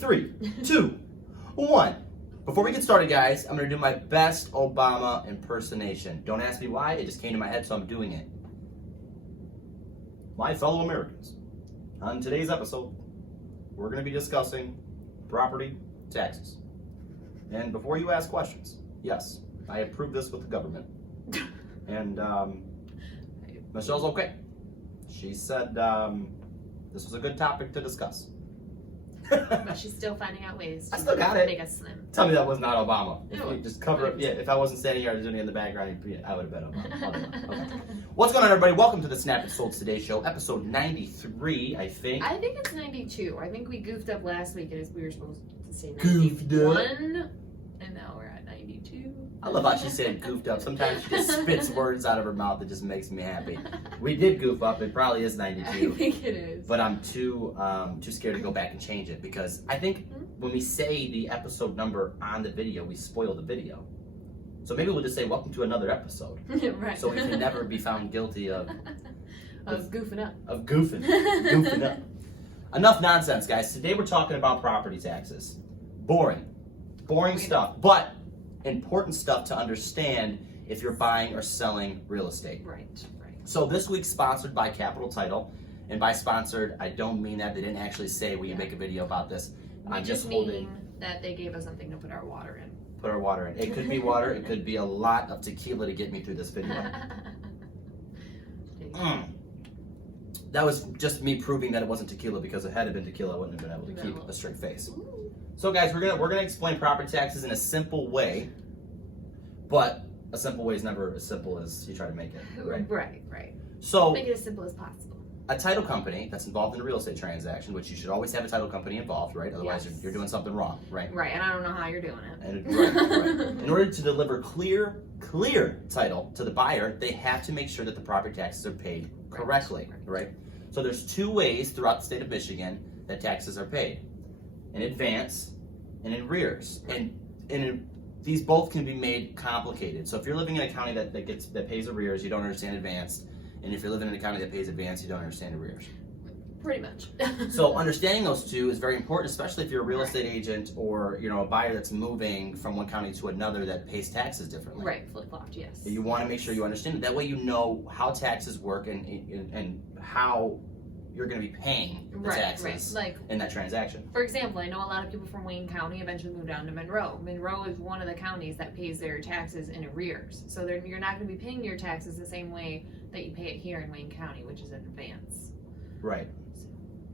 3, 2, 1. Before we get started, guys, I'm going to do my best Obama impersonation. Don't ask me why, it just came to my head, so I'm doing it. My fellow Americans, on today's episode, we're going to be discussing property taxes. And before you ask questions, yes, I approved this with the government. And Michelle's okay. She said this was a good topic to discuss. But she's still finding out ways to I still got it. make us slim. Tell me that was not Obama. If No, you just cover it. Yeah, if I wasn't standing here doing it in the background, I would have been Obama. Okay. I What's going on, everybody? Welcome to the Snap It Sold Today show, episode 93, I think. think it's 92. I think we goofed up last week and we were supposed to say Goofed up. 91, and now we're at 92. I love how she said goofed up. Sometimes she just spits words out of her mouth that just makes me happy. We did goof up. It probably is 92. I think it is. But I'm too scared to go back and change it because I think when we say the episode number on the video, we spoil the video. So maybe we'll just say welcome to another episode. Right. So we can never be found guilty of goofing up. Of goofing up. Enough nonsense, guys. Today we're talking about property taxes. Boring stuff, but important stuff to understand if you're buying or selling real estate. Right. So this week's sponsored by Capital Title, and by sponsored, I don't mean that. They didn't actually say we make a video about this. I just mean that they gave us something to put our water in. Put our water in. It could be water. It could be a lot of tequila to get me through this video. That was just me proving that it wasn't tequila, because if it had been tequila, I wouldn't have been able to keep a straight face. Ooh. So guys, we're gonna explain property taxes in a simple way, but a simple way is never as simple as you try to make it, right? Right. So Make it as simple as possible. a title company that's involved in a real estate transaction, which you should always have a title company involved, right? Otherwise, Yes. you're doing something wrong, right? Right, and I don't know how you're doing it. And right. In order to deliver clear title to the buyer, they have to make sure that the property taxes are paid correctly, right? So there's two ways throughout the state of Michigan that taxes are paid: in advance and in arrears. And these both can be made complicated. So if you're living in a county that pays arrears, you don't understand advance. And if you're living in a county that pays advance, you don't understand arrears. Pretty much. So understanding those two is very important, especially if you're a real estate agent or a buyer that's moving from one county to another that pays taxes differently. Right, flip-flopped, yes. You want to make sure you understand it. That way you know how taxes work and how you're going to be paying the taxes in that transaction. For example, I know a lot of people from Wayne County eventually moved down to Monroe. Monroe is one of the counties that pays their taxes in arrears. So you're not going to be paying your taxes the same way that you pay it here in Wayne County, which is in advance. Right.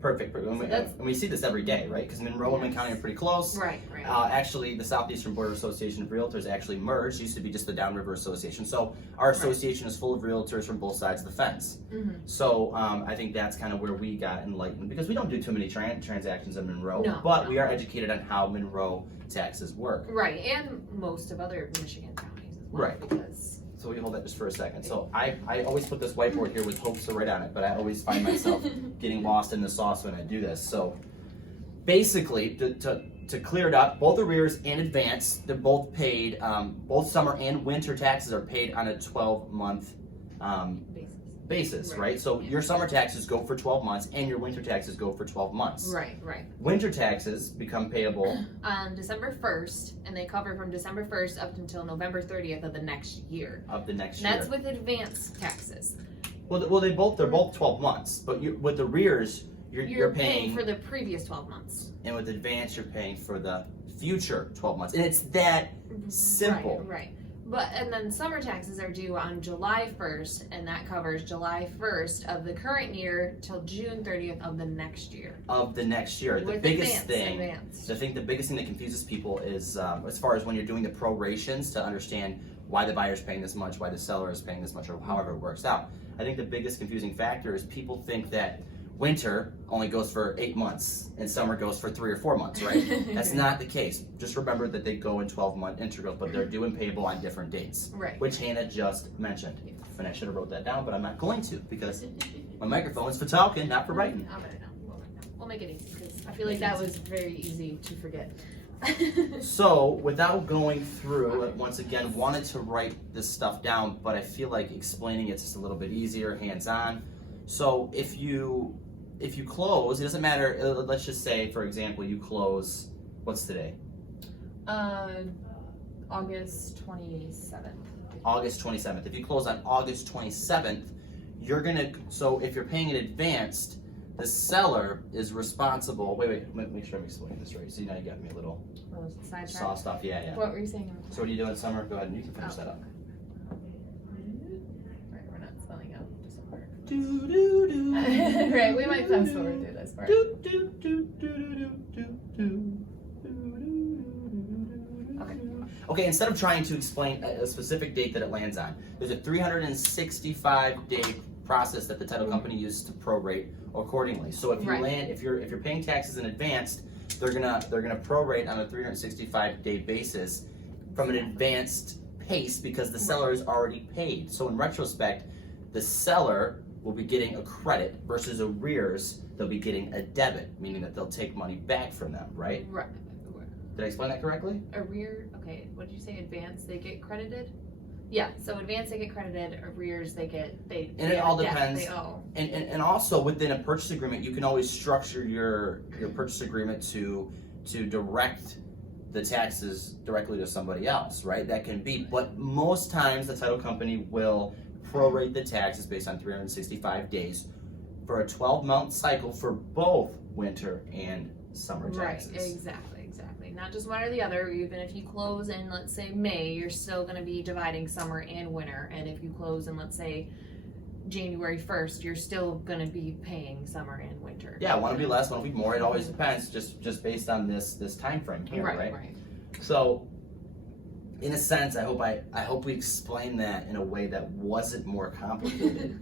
Perfect. And we see this every day, right? Because Monroe and Wayne County are pretty close. Right. Actually, the Southeastern Border Association of Realtors actually merged. It used to be just the Downriver Association. So our association is full of realtors from both sides of the fence. Mm-hmm. So I think that's kind of where we got enlightened, because we don't do too many transactions in Monroe, but we are educated on how Monroe taxes work. Right, and most of other Michigan counties as well. Right. Because so we hold that just for a second. So I always put this whiteboard here with hopes to write on it, but I always find myself getting lost in the sauce when I do this. So basically, to clear it up, both arrears and advance, they're both paid. Both summer and winter taxes are paid on a 12-month basis, right? So your summer taxes go for 12 months and your winter taxes go for 12 months. Right. Winter taxes become payable on December 1st, and they cover from December 1st up until November 30th of the next year. And that's with advance taxes. Well, they're both 12 months, but with arrears, you're paying for the previous 12 months. And with advance, you're paying for the future 12 months. And it's that simple. Right. And then summer taxes are due on July 1st, and that covers July 1st of the current year till June 30th of the next year. The biggest thing that confuses people is as far as when you're doing the prorations, to understand why the buyer's paying this much, why the seller is paying this much, or however it works out. I think the biggest confusing factor is people think that winter only goes for 8 months and summer goes for 3 or 4 months, right? That's not the case. Just remember that they go in 12-month intervals, but they're due and payable on different dates, which Hannah just mentioned. And I should have wrote that down, but I'm not going to, because my microphone is for talking, not for writing. I'll write it down. We'll make it easy, because I feel like that was very easy to forget. So, without going through, once again, wanted to write this stuff down, but I feel like explaining it's just a little bit easier, hands-on. So, if you if you close, it doesn't matter. Let's just say, for example, you close. What's today? August 27th. August 27th. If you close on August 27th, you're gonna. So if you're paying in advance, the seller is responsible. Wait. Make sure I'm explaining this right. See, now you got me a little Sidetrack. sauced off. Yeah. What were you saying? So what are you doing, Summer? Go ahead and you can finish that up. Right, we're not spelling out this part. Do do do. Right, we might fast forward through this part. Do do do do do do do. Okay, instead of trying to explain a specific date that it lands on, there's a 365-day process that the title company uses to prorate accordingly. So if you land, if you're paying taxes in advance, they're gonna prorate on a 365-day basis from an advanced pace because the seller is already paid. So in retrospect, the seller will be getting a credit versus arears. They'll be getting a debit, meaning that they'll take money back from them, right? Right. Did I explain that correctly? Okay, what did you say? Advance, they get credited? Yeah, so advance, they get credited. Arears, they And it all depends. They owe. And also within a purchase agreement, you can always structure your purchase agreement to direct the taxes directly to somebody else, right? That can be, but most times the title company will prorate the taxes based on 365 days for a 12-month cycle for both winter and summer taxes. Right, exactly. Not just one or the other. Even if you close in, let's say, May, you're still going to be dividing summer and winter. And if you close in, let's say, January 1st, you're still going to be paying summer and winter. Yeah, one will be less, one will be more. It always depends, just based on this time frame here, right? Right. So, in a sense, I hope we explained that in a way that wasn't more complicated.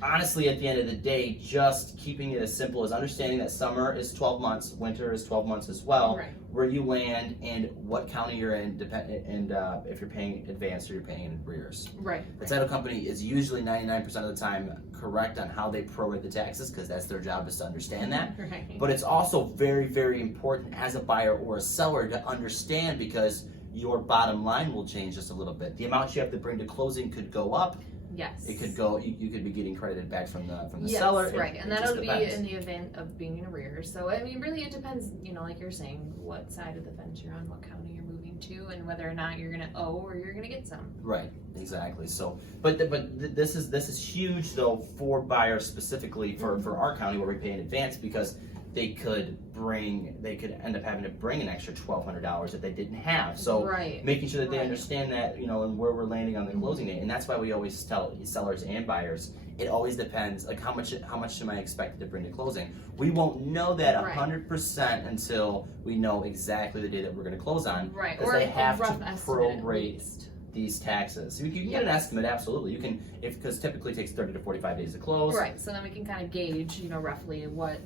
Honestly, at the end of the day, just keeping it as simple as understanding that summer is 12 months, winter is 12 months as well, where you land and what county you're in, and if you're paying advance or you're paying in arrears. Right. The title company is usually 99% of the time correct on how they prorate the taxes because that's their job, is to understand that. Right. But it's also very, very important as a buyer or a seller to understand because your bottom line will change just a little bit. The amount you have to bring to closing could go up. Yes. It could go. You could be getting credited back from the seller. Right, and that'll be depends. in the event of being in arrears. So I mean, really, it depends. Like you're saying, what side of the fence you're on, what county you're moving to, and whether or not you're gonna owe or you're gonna get some. Right. Exactly. So, but this is huge though for buyers specifically for our county where we pay in advance because they could end up having to bring an extra $1,200 that they didn't have. So making sure that they understand that, and where we're landing on the closing date. And that's why we always tell sellers and buyers, it always depends, like how much am I expected to bring to closing? We won't know that 100% until we know exactly the day that we're going to close on. Right. Because they have to prorate these taxes. You can get an estimate, absolutely. You can, because typically it takes 30 to 45 days to close. Right. So then we can kind of gauge, roughly what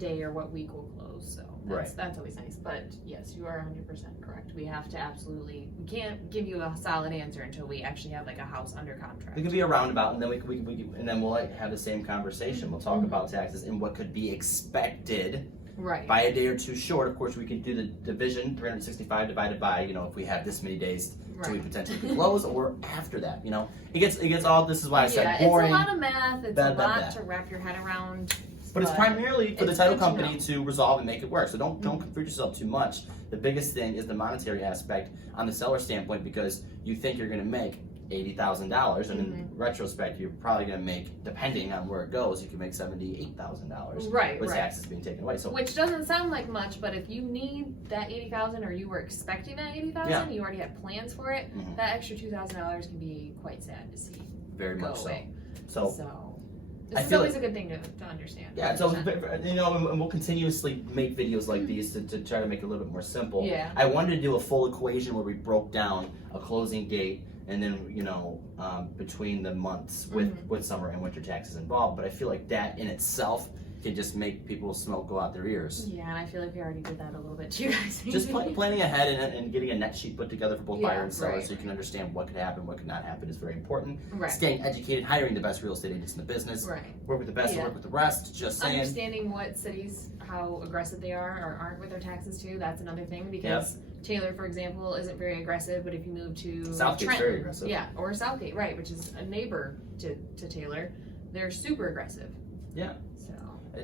day or what week will close. So that's always nice. But yes, you are 100% correct. We have to we can't give you a solid answer until we actually have like a house under contract. It could be a roundabout, and then we'll have the same conversation. We'll talk about taxes and what could be expected. Right. By a day or two short, of course, we could do the division, 365 divided by, if we have this many days till we potentially could close, or after that, It gets all, this is why I said boring. It's a lot of math, it's a lot to wrap your head around. But it's primarily for the title company to resolve and make it work. So don't confuse yourself too much. The biggest thing is the monetary aspect on the seller standpoint because you think you're going to make $80,000, and in retrospect, you're probably going to make, depending on where it goes, you can make $78,000 with taxes being taken away. So, which doesn't sound like much, but if you need that $80,000 or you were expecting that $80,000, you already had plans for it, that extra $2,000 can be quite sad to see. Very much away. So this is always a good thing to understand. Yeah, 100%. So and we'll continuously make videos like these to try to make it a little bit more simple. Yeah. I wanted to do a full equation where we broke down a closing date and then between the months with summer and winter taxes involved. But I feel like that in itself can just make people's smoke go out their ears. Yeah, and I feel like we already did that a little bit too, guys. Just planning ahead and getting a net sheet put together for both buyer and seller so you can understand what could happen, what could not happen is very important. Right. Staying educated, hiring the best real estate agents in the business. Right. Work with the best, work with the rest. Just saying. Understanding what cities, how aggressive they are or aren't with their taxes too, that's another thing because Taylor, for example, isn't very aggressive, but if you move to Southgate's Trenton, very aggressive. Yeah, or Southgate, right, which is a neighbor to Taylor, they're super aggressive. Yeah. So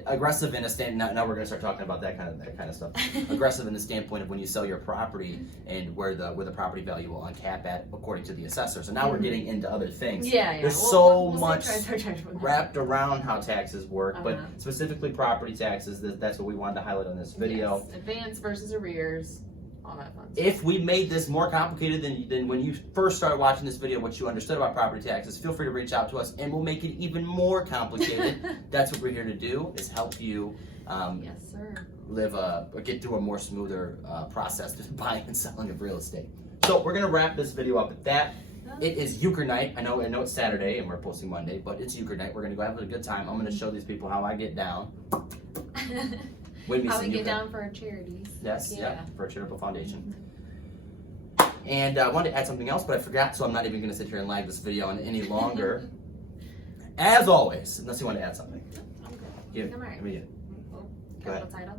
aggressive in a stand. Now we're gonna start talking about that kind of stuff. Aggressive in the standpoint of when you sell your property and where the property value will uncap at according to the assessor. So now we're getting into other things. Yeah. There's we'll much try wrapped around how taxes work, but specifically property taxes. That's what we wanted to highlight on this video. Yes. Advance versus arrears. All that fun stuff. If we made this more complicated than when you first started watching this video, what you understood about property taxes, feel free to reach out to us and we'll make it even more complicated. That's what we're here to do, is help you yes, sir. or get through a more smoother process to buying and selling of real estate. So we're going to wrap this video up at that. It is euchre night. I know it's Saturday and we're posting Monday, but it's euchre night. We're going to go have a good time. I'm going to show these people how I get down. How we get down for our charities. Yes, yeah, for a charitable foundation. And I wanted to add something else, but I forgot, so I'm not even going to sit here and lag this video on any longer. As always, unless you want to add something. Okay. Come on. Give me it. Go ahead. Title.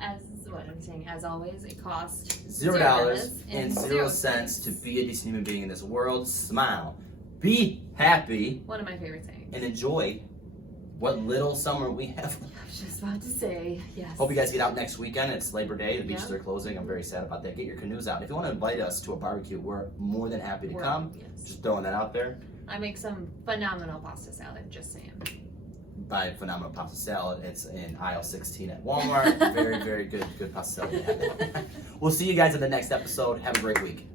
As what I'm saying, as always, it costs $0.00 to be a decent human being in this world. Smile, be happy. One of my favorite things. And enjoy what little summer we have. I was just about to say, yes. Hope you guys get out next weekend. It's Labor Day. The beaches are closing. I'm very sad about that. Get your canoes out. If you want to invite us to a barbecue, we're more than happy to come. Yes. Just throwing that out there. I make some phenomenal pasta salad, just saying. Buy phenomenal pasta salad. It's in aisle 16 at Walmart. Very, very good pasta salad. We'll see you guys in the next episode. Have a great week.